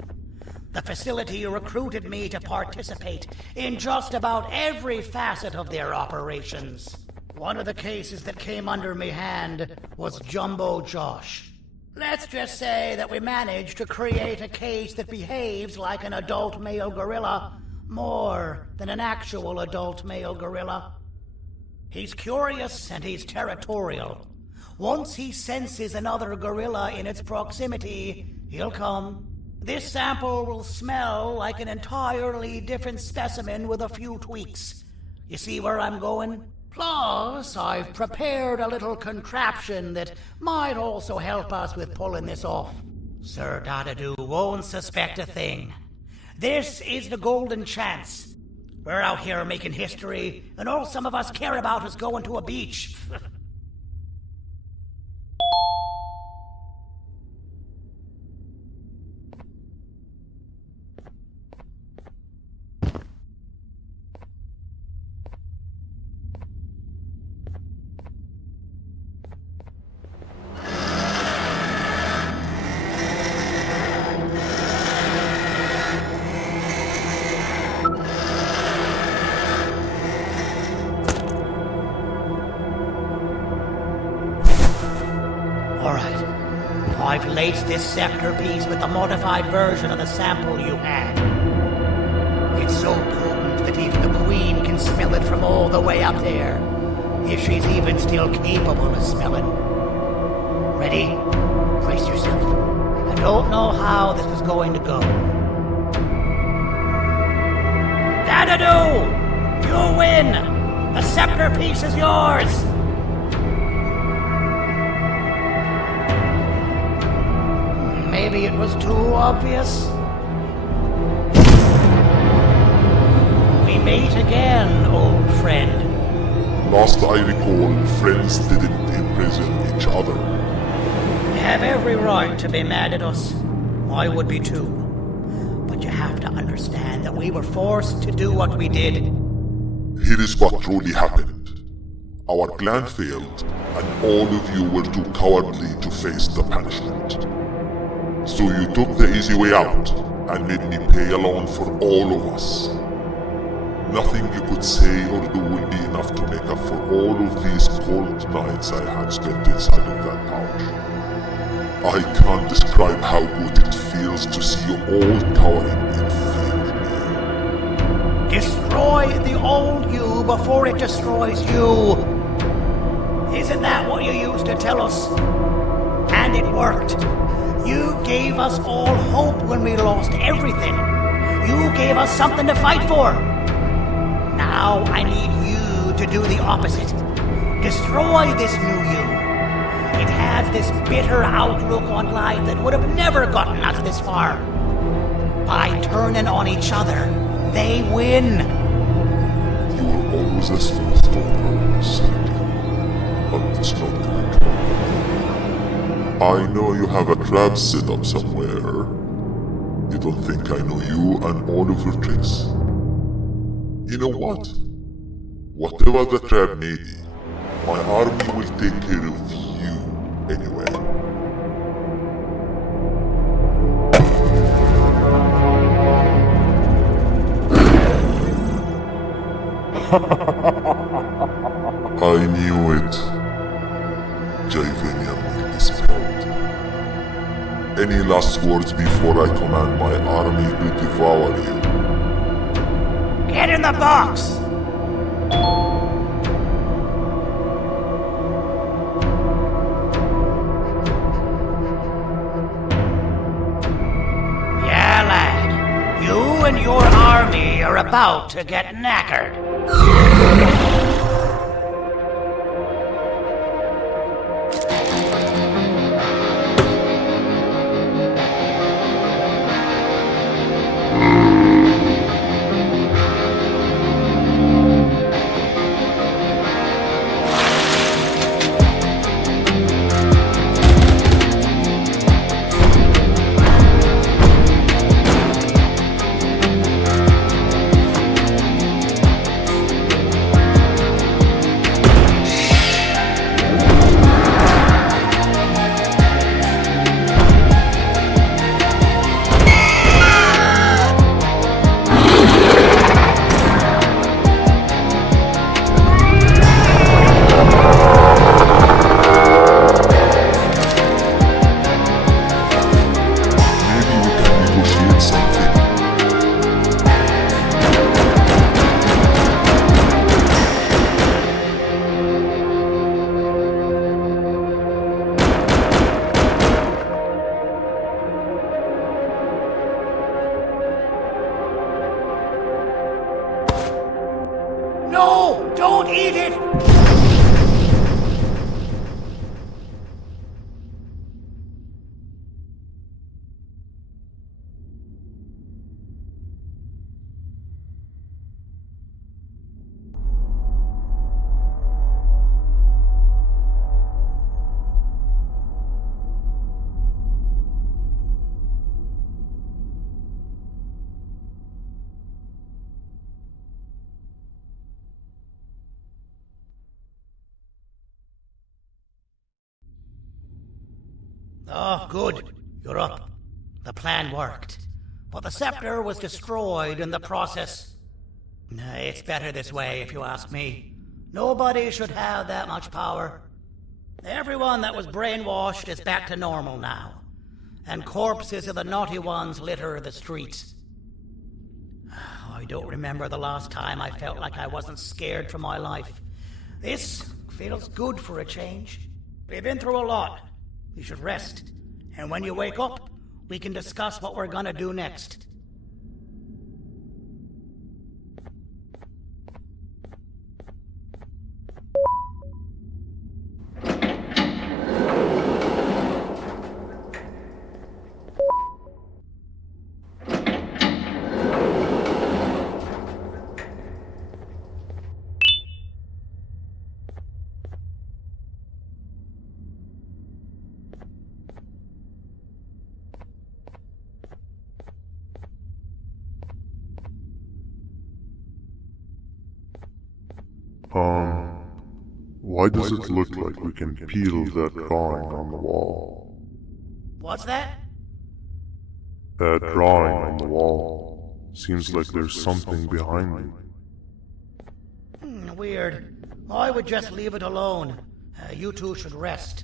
The facility recruited me to participate in just about every facet of their operations. One of the cases that came under me hand was Jumbo Josh. Let's just say that we managed to create a case that behaves like an adult male gorilla, more than an actual adult male gorilla. He's curious and he's territorial. Once he senses another gorilla in its proximity, he'll come. This sample will smell like an entirely different specimen with a few tweaks. You see where I'm going? Plus, I've prepared a little contraption that might also help us with pulling this off. Sir Dadadoo won't suspect a thing. This is the golden chance. We're out here making history, and all some of us care about is going to a beach. I've laced this scepter piece with the modified version of the sample you had. It's so potent that even the Queen can smell it from all the way up there, if she's even still capable of smelling. Ready? Brace yourself. I don't know how this is going to go. Dadadoo! You win! The scepter piece is yours! Maybe it was too obvious. We meet again, old friend. Last I recall, friends didn't imprison each other. You have every right to be mad at us. I would be too. But you have to understand that we were forced to do what we did. Here is what truly happened. Our plan failed, and all of you were too cowardly to face the punishment. So you took the easy way out, and made me pay alone for all of us. Nothing you could say or do will be enough to make up for all of these cold nights I had spent inside of that pouch. I can't describe how good it feels to see you all cowering in fear. Destroy the old you before it destroys you. Isn't that what you used to tell us? And it worked. You gave us all hope when we lost everything. You gave us something to fight for. Now I need you to do the opposite. Destroy this new you. It has this bitter outlook on life that would have never gotten us this far. By turning on each other, they win. You were always a smooth talker, Sandy. But it's not good. I know you have a trap set up somewhere. You don't think I know you and all of your tricks? You know what? Whatever the trap may be, my army will take care of you anyway. I knew it. Javanian will be spelled. Any last words before I command my army to devour you? Get in the box! Yeah, lad. You and your army are about to get knackered. No! Don't eat it! Oh, good. You're up. The plan worked. But the scepter was destroyed in the process. It's better this way, if you ask me. Nobody should have that much power. Everyone that was brainwashed is back to normal now. And corpses of the naughty ones litter the streets. I don't remember the last time I felt like I wasn't scared for my life. This feels good for a change. We've been through a lot. You should rest. And when you wake up, we can discuss what we're gonna do next. Why does it look like we can peel that drawing on the wall? What's that? That drawing on the wall. Seems like there's something behind it. Weird. I would just leave it alone. You two should rest.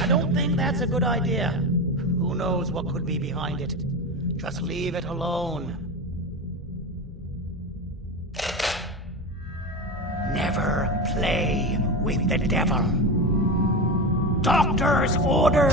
I don't think that's a good idea. Who knows what could be behind it? Just leave it alone. Never play with the devil. Doctor's orders!